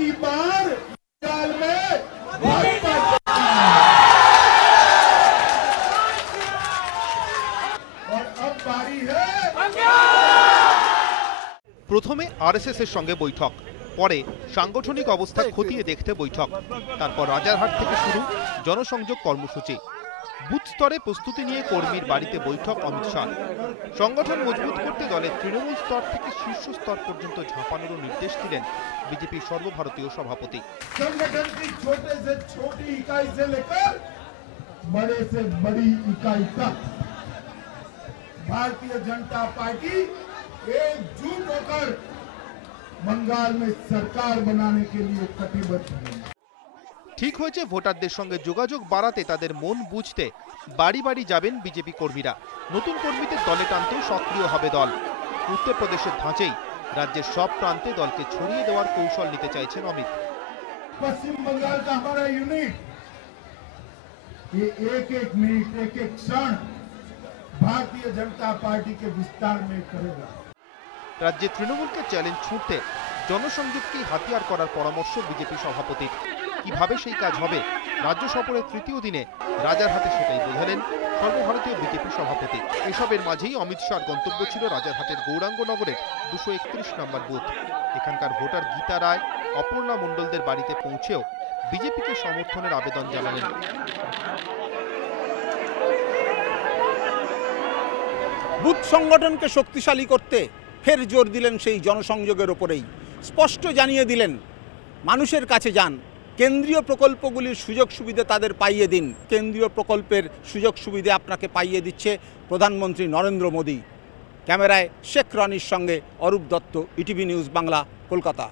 की बार बंगाल में भाजपा और अब बारी है। প্রথমে আরএসএস এর সঙ্গে বৈঠক, পরে সাংগঠনিক অবস্থা খতিয়ে দেখতে বৈঠক, তারপর রাজারহাট থেকে শুরু জনসংযোগ কর্মসূচি। বুথ স্তরে প্রস্তুতি নিয়ে কর্মীর বাড়িতে বৈঠক অমিত শাহ। সংগঠন মজবুত করতে দলের তৃণমূল স্তর থেকে শীর্ষ স্তর পর্যন্ত ঝাঁপানোরও নির্দেশ দিলেন বিজেপির সর্বভারতীয় সভাপতি। संगठन की छोटे से छोटी इकाई से लेकर बड़े से बड़ी इकाई तक भारतीय जनता पार्टी एकजुट होकर बंगाल में सरकार बनाने के लिए कटिबद्ध है। ঠিক হয়েছে ভোটারদের সঙ্গে যোগাযোগ বাড়াতে তাদের মন বুঝতে বাড়ি বাড়ি যাবেন বিজেপি কর্মীরা। নতুন কর্মীদের দলে টানতেও সক্রিয় হবে দল। উত্তরপ্রদেশের ধাঁচেই রাজ্যের সব প্রান্তে দলকে ছড়িয়ে দেওয়ার কৌশল নিতে চাইছেন অমিত। पश्चिम बंगाल का हमारा यूनिट ये एक एक मिनट एक एक क्षण भारतीय जनता पार्टी के विस्तार में करेगा। রাজ্যে তৃণমূলকে চ্যালেঞ্জ ছুঁড়তে জনসংযোগকেই হাতিয়ার করার পরামর্শ বিজেপি সভাপতির। কিভাবে সেই কাজ হবে, রাজ্য সফরের তৃতীয় দিনে রাজারহাটে সেটাই বোঝালেন সর্বভারতীয় বিজেপি সভাপতি। এসবের মাঝেই অমিত শাহর গন্তব্য ছিল রাজারহাটের গৌরাঙ্গনগরের 231 নম্বর বুথ। এখানকার ভোটার গীতা রায়, অপর্ণা মণ্ডলদের বাড়িতে পৌঁছেও বিজেপিকে সমর্থনের আবেদন জানালেন। বুথ সংগঠনকে শক্তিশালী করতে ফের জোর দিলেন সেই জনসংযোগের ওপরেই। স্পষ্ট জানিয়ে দিলেন, মানুষের কাছে যান, কেন্দ্রীয় প্রকল্পগুলির সুযোগ সুবিধা তাদের পাইয়ে দিন। কেন্দ্রীয় প্রকল্পের সুযোগ সুবিধা আপনাকে পাইয়ে দিচ্ছে প্রধানমন্ত্রী নরেন্দ্র মোদী। ক্যামেরায় শেখ রনির সঙ্গে অরূপ দত্ত, ইটিভি নিউজ বাংলা, কলকাতা।